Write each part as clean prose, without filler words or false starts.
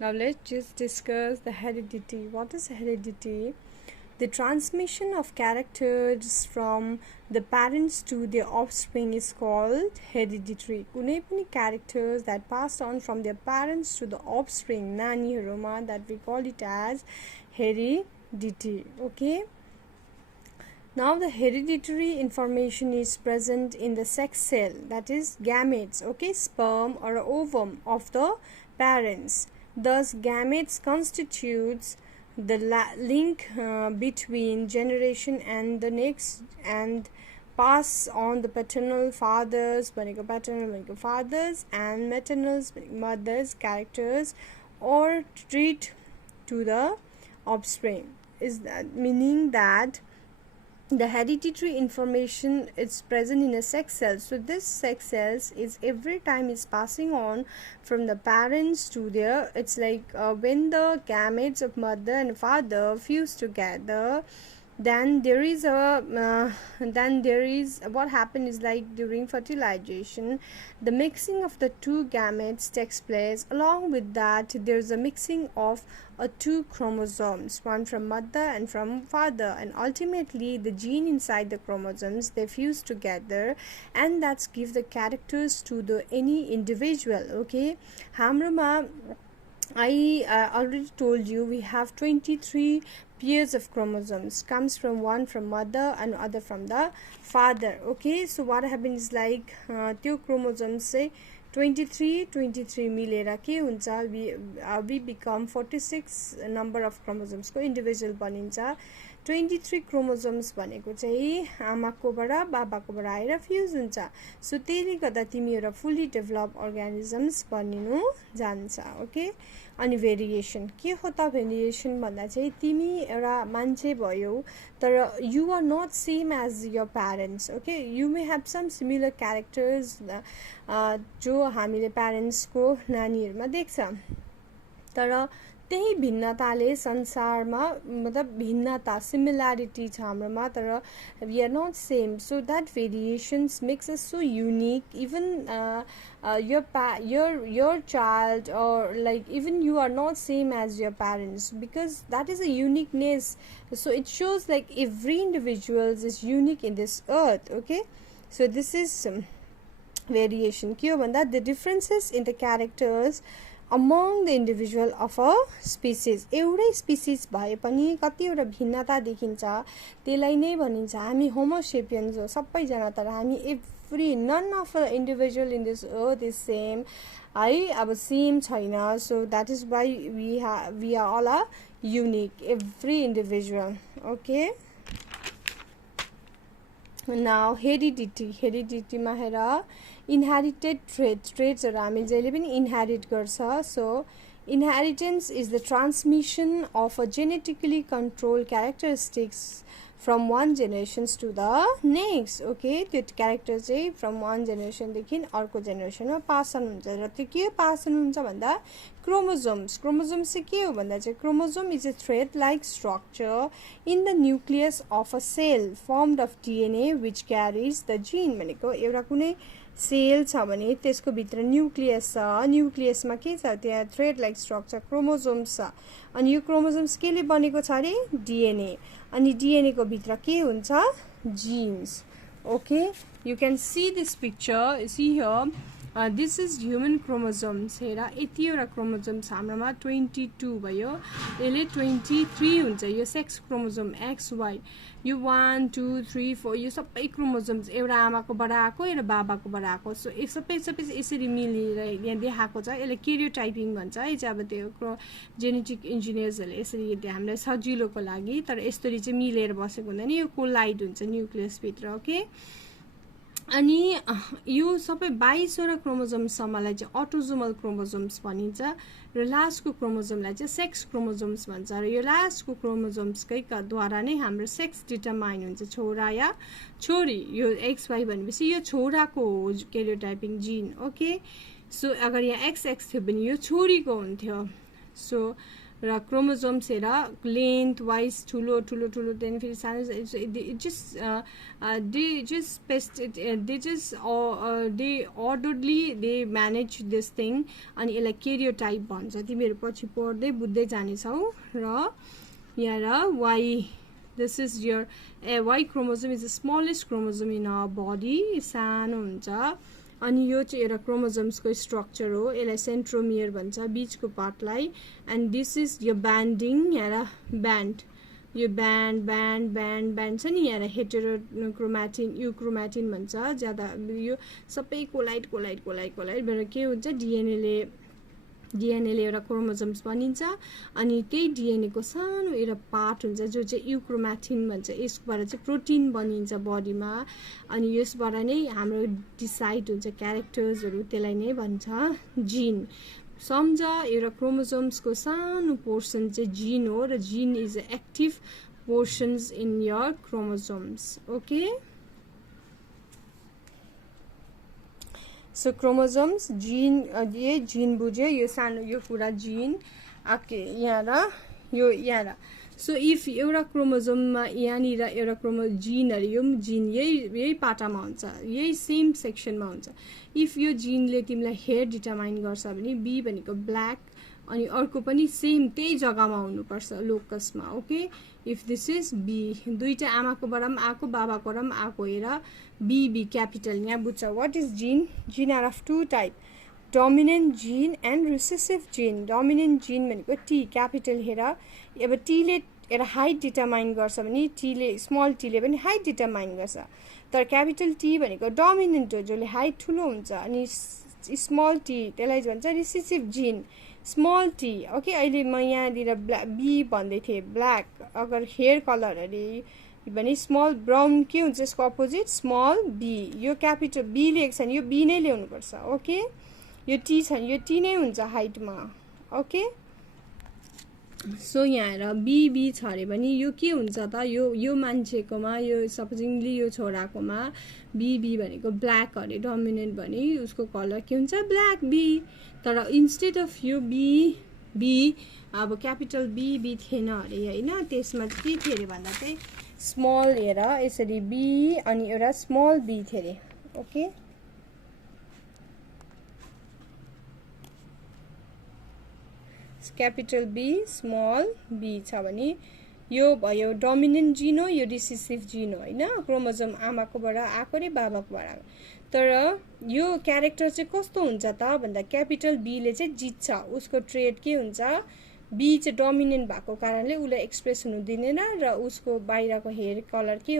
Now let's just discuss the heredity. What is heredity? The transmission of characters from the parents to their offspring is called hereditary. कुनै पनि characters that passed on from their parents to the offspring, नानीहरुमा, that we call it as heredity. Okay. Now the hereditary information is present in the sex cell, that is gametes, okay, sperm or ovum of the parents. Thus gametes constitutes the link between generation and the next and pass on the paternal fathers and maternal mothers characters or trait to the offspring. Is that meaning that the hereditary information is present in a sex cell? So this sex cells is every time is passing on from the parents to their, it's like when the gametes of mother and father fuse together, then there is what happens is like during fertilization the mixing of the two gametes takes place. Along with that there is a mixing of two chromosomes, one from mother and from father, and ultimately the gene inside the chromosomes they fuse together and that's give the characters to the any individual. Okay, hamroma I already told you we have 23 pairs of chromosomes, comes from one from mother and other from the father. Okay, so what happens is like two chromosomes say 23 मिलेर के हुन्छ, we become 46 number of chromosomes को individual बनिन्छ. 23 chromosomes भनेको चाहिँ आमाकोबाट बाबाकोबाट आएर fuse हुन्छ. So त्यसले गर्दा तिमी एउटा फुल्ली डेभलप अर्गानिजम्स बनिनु जान्छ. ओके, अनि भेरिएसन के हो त? भेरिएसन भन्दा चाहिँ तिमी एउटा मान्छे भयौ तर you are not same as your parents. Okay, you may have some similar characters जो हामीले प्यारेन्ट्सको नानीहरुमा देख्छ, तर त्यही भिन्नताले संसारमा मतलब भिन्नता सिमिलरिटी छ हाम्रोमा तर we are not same. So that variations makes us so unique. Even your child or like even you are not same as your parents because that is a uniqueness. So it shows like every individual is unique in this earth. Okay, so this is variation. के हो भन्दा the differences in the characters among the individual of a species. एउटै species भए पनि कतिवटा भिन्नता देखिन्छ, त्यसलाई नै भनिन्छ हामी होमोसेपियन्स हो सबैजना. तर हामी every none of a individual in this earth is same है, अब सेम छैन. So that is why we are all a unique, every individual. Okay, now हेरिडिटीमा हेर इनहेरिटेड ट्रेट्सहरु हामी जहिले पनि इनहेरिट गर्छ. So inheritance is the transmission of a genetically control characteristics from one generations to the next. Okay, त्यो character चाहिँ from one जेनेरेसनदेखि अर्को जेनेरेसनमा पास अन हुन्छ. र त्यो के पास अन हुन्छ भन्दा क्रोमोजोम्स चाहिँ के हो भन्दा चाहिँ chromosome is a thread like structure in the nucleus of a sale firmed of DNA which क्यारिज the जिन. भनेको एउटा कुनै सेल छ भने त्यसको भित्र न्युक्लियस छ, न्युक्लियसमा के छ त्यहाँ थ्रेड लाइक स्ट्रक्चर क्रोमोजोम्स छ. अनि यो क्रोमोजोम्स केले बनेको छ अरे? डिएनए. अनि डिएनए को भित्र के हुन्छ? Jeans. Okay, you can see this picture, see here this is human chromosomes. हेर यतिवटा क्रोमोजोम्स हाम्रोमा 22 भयो, यसले 23 हुन्छ. यो सेक्स क्रोमोजोम एक्स वाइ, यो 1 2 3 4 यो सबै क्रोमोजोम्स एउटा आमाकोबाट आएको एउटा बाबाकोबाट आएको. सो सबै यसरी मिलेर यहाँ देखाएको छ. यसले क्यारियोटाइपिङ भन्छ है, चाहिँ अब त्यो जेनेटिक इन्जिनियर्सहरूले यसरी हामीलाई सजिलोको लागि. तर यसरी चाहिँ मिलेर बसेको हुँदैन, यो कोलाइड हुन्छ न्युक्लियसभित्र. ओके, अनि यो सबै 22वटा क्रोमोजोम्सम्मलाई चाहिँ अटोजोमल क्रोमोजोम्स भनिन्छ र लास्टको क्रोमोजोमलाई चाहिँ सेक्स क्रोमोजोम्स भन्छ. र यो लास्टको क्रोमोजोम्सकै द्वारा नै हाम्रो सेक्स डिटरमाइन हुन्छ, छोरा या छोरी. यो एक्स वाइ भनेपछि यो छोराको हो क्यारियोटाइपिङ जिन. ओके, सो अगर यहाँ एक्स थियो भने यो छोरीको हुन्थ्यो. सो र क्रोमोजोम्स हेर लेन्थ वाइज ठुलो ठुलो ठुलो त्यहाँदेखि फेरि सानो they orderly they manage this thing अनि यसलाई केरियोटाइप भन्छ तिमीहरू पछि पढ्दै बुझ्दै जानेछौ र यहाँ why this is your why chromosome is the smallest chromosome in a body सानो हुन्छ अनि यो चाहिँ एउटा क्रोमोजोम्सको स्ट्रक्चर हो यसलाई सेन्ट्रोमियर भन्छ बीचको पार्टलाई एन्ड दिस इज यो ब्यान्डिङ यहाँ ब्यान्ड यो ब्यान्ड छ नि यहाँ हेटेरोक्रोम्याटिन युक्रोम्याटिन भन्छ ज्यादा यो सबै कोलाइड भएर के हुन्छ डिएनएले एउटा क्रोमोजोम्स बनिन्छ अनि त्यही डिएनएको सानो एउटा पार्ट हुन्छ जो चाहिँ युक्रोम्याटिन भन्छ यसबाट चाहिँ प्रोटिन बनिन्छ बडीमा अनि यसबाट नै हाम्रो डिसाइड हुन्छ क्यारेक्टर्सहरू त्यसलाई नै भन्छ जिन सम्झ एउटा क्रोमोजोम्सको सानो पोर्सन चाहिँ जिन हो र जिन is active portions in your chromosomes okay so chromosomes जिन ये जिन बुझ्यो यो सानो यो कुरा जिन आके यहाँ यो यहाँ सो इफ एउटा क्रोमोजोममा यहाँनिर एउटा जिनहरू यो जिन यही पाटामा हुन्छ यही सेम सेक्सनमा हुन्छ इफ यो जिनले तिमीलाई हेयर डिटरमाइन गर्छ भने बी भनेको ब्ल्याक अनि अर्को पनि सेम त्यही जग्गामा हुनुपर्छ लोकसमा okay if this is B दुईटा आमाकोबाट पनि आएको बाबाकोबाट पनि आएको हेर बी क्यापिटल यहाँ बुझ्छ वाट इज जिन are of two type dominant जिन एन्ड रिसेसिभ जिन डोमिनेन्ट जिन भनेको टी क्यापिटल हेर अब टीले एउटा हाइट डिटरमाइन गर्छ भने टीले स्मल टीले पनि हाइट डिटरमाइन गर्छ तर क्यापिटल टी भनेको डोमिनेन्ट हो जसले हाइट ठुलो हुन्छ अनि स्मल टी त्यसलाई भन्छ रिसेसिभ जिन स्मल टी ओके अहिले म यहाँनिर बी भन्दै थिएँ ब्ल्याक अगर हेयर कलर अरे भने स्मल ब्राउन के हुन्छ यसको अपोजिट स्मल बी यो क्यापिटल बी लेखेको छ भने यो बी नै ल्याउनुपर्छ ओके यो टी छ भने यो टी नै हुन्छ हाइटमा ओके सो यहाँ हेर बी छ अरे भने यो के हुन्छ त यो मान्छेकोमा यो सपोजिङली यो छोराकोमा बी भनेको ब्ल्याक अरे डोमिनेन्ट भने उसको कलर के हुन्छ ब्ल्याक बी तर इन्स्टेड अफ यो बी अब क्यापिटल बी थिएन अरे होइन त्यसमा के थियो अरे भन्दा चाहिँ स्मल हेर यसरी बी अनि एउटा स्मल बी थियो अरे okay capital be small be छ भने यो भयो डोमिनेन्ट जिन हो यो रिसेसिभ जिन हो होइन क्रोमोजोम आमाकोबाट आएको रे बाबाकोबाट आएको तर यो क्यारेक्टर चाहिँ कस्तो हुन्छ त भन्दा क्यापिटल बीले चाहिँ जित्छ उसको ट्रेड के हुन्छ बी चाहिँ डोमिनेन्ट भएको कारणले उसलाई एक्सप्रेस हुनु दिँदैन र उसको बाहिरको हेयर कलर के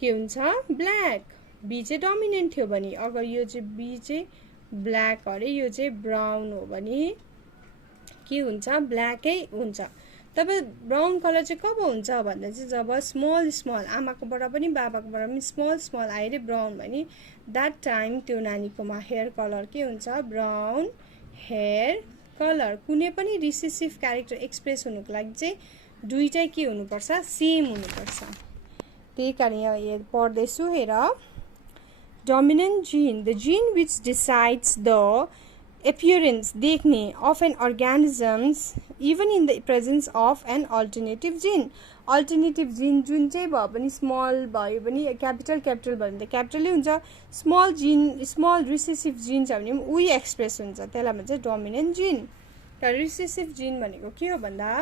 हुन्छ ब्ल्याक बी चाहिँ डोमिनेन्ट थियो भने अगर यो चाहिँ बी चाहिँ ब्ल्याक अरे यो चाहिँ ब्राउन हो भने के हुन्छ ब्ल्याकै हुन्छ तब ब्राउन कलर चाहिँ कब हुन्छ भन्दा चाहिँ जब स्मल आमाकोबाट पनि बाबाकोबाट पनि स्मल आयो अरे ब्राउन भने द्याट टाइम त्यो नानीकोमा हेयर कलर के हुन्छ ब्राउन हेयर कलर कुनै पनि रिसेसिभ क्यारेक्टर एक्सप्रेस हुनुको लागि चाहिँ दुईटै के हुनुपर्छ सेम हुनुपर्छ त्यही कारण यहाँ पढ्दैछु हेर डोमिनेन्ट जिन द जिन विच डिसाइड्स द appearance देखने of an organisms even in the presence of an alternative gene जुन चाहिँ भयो पनि स्मल भयो पनि क्यापिटल भयो भने त क्यापिटलै हुन्छ स्मल रिसेसिभ जिन छ भने उही एक्सप्रेस हुन्छ त्यसलाई भन्छ डोमिनेन्ट जिन तर रिसेसिभ जिन भनेको के हो भन्दा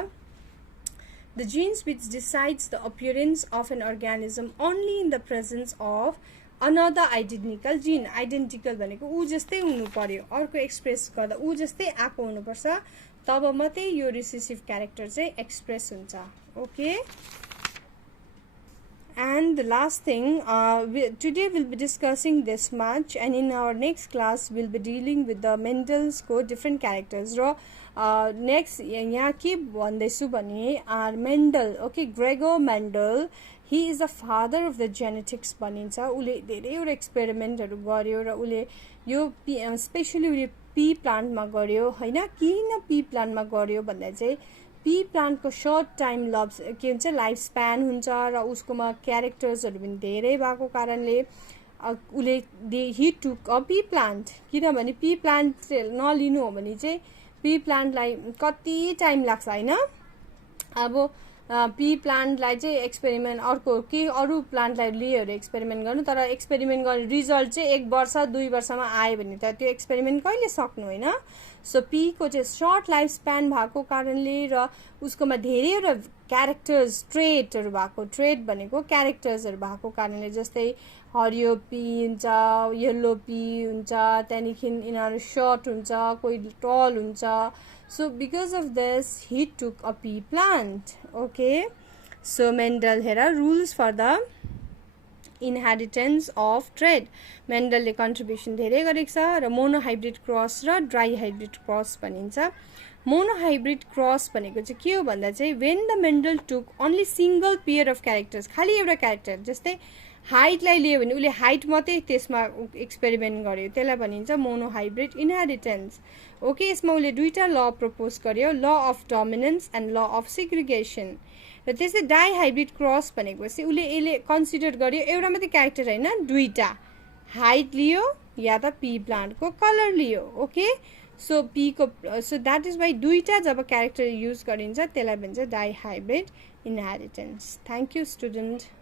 the jeans which decides the appearance of an organism only in the presence of another identical भनेको ऊ जस्तै हुनु पर्यो अर्को एक्सप्रेस गर्दा ऊ जस्तै आएको हुनुपर्छ तब मात्रै यो रिसेसिभ क्यारेक्टर चाहिँ एक्सप्रेस हुन्छ okay and the last thing today will be discussing this much and in our next class will be dealing with the मेन्डल्सको डिफ्रेन्ट क्यारेक्टर्स र नेक्स्ट यहाँ के भन्दैछु भने आर Mendel okay Gregor Mendel he is the father of the genetics भनिन्छ उसले धेरैवटा एक्सपेरिमेन्टहरू गर्यो र उसले यो स्पेसली उसले पी प्लान्टमा गर्यो होइन किन पी प्लान्टमा गर्यो भन्दा चाहिँ पी प्लान्टको सर्ट टाइम के हुन्छ लाइफ स्प्यान हुन्छ र उसकोमा क्यारेक्टर्सहरू पनि धेरै भएको कारणले उसले ही टुक अ पी प्लान्ट किनभने पी प्लान्ट नलिनु हो भने चाहिँ पी प्लान्टलाई कति टाइम लाग्छ हैन अब पी प्लान्टलाई चाहिँ एक्सपेरिमेन्ट अर्को के अरू प्लान्टलाई लियो अरे एक्सपेरिमेन्ट गर्नु तर एक्सपेरिमेन्ट गर्ने रिजल्ट चाहिँ 1 वर्ष 2 वर्षमा आयो भने त त्यो एक्सपेरिमेन्ट कहिले सक्नु हैन सो पी को चाहिँ सर्ट लाइफ स्प्यान भएको कारणले र उसकोमा धेरैवटा क्यारेक्टर्स ट्रेटहरु भएको ट्रेट भनेको क्यारेक्टर्सहरु भएको कारणले जस्तै हरियो पी हुन्छ येलो पी हुन्छ त्यहाँदेखि यिनीहरु सर्ट हुन्छ कोही टल हुन्छ so because of this he took a pea plant okay so Mendel here rules for the inheritance of trait Mendel ले contribution धेरै गरेको छ र monohybrid cross र dihybrid cross भनिन्छ monohybrid cross भनेको चाहिँ के हो भन्दा चाहिँ when the Mendel took only single pair of characters खाली एउटा क्यारेक्टर जस्तै हाइट लाई लियो भने उले हाइट मात्रै त्यसमा एक्सपेरिमेन्ट गर्यो त्यसलाई भनिन्छ मोनोहाइब्रिड इनहेरिटेन्स ओके यसमा उले दुईटा ल प्रपोज गर्यो law of dominance and law of segregation र त्यसै डाइहाइब्रिड क्रस भनेको चाहिँ उले यसले कन्सिडर गर्यो एउटा मात्रै क्यारेक्टर हैन दुईटा हाइट लियो या त पी प्लान्ट को कलर लियो ओके सो पी को सो दैट इज व्हाई दुईटा जब क्यारेक्टर युज गरिन्छ त्यसलाई भन्छ dihybrid inheritance thank you student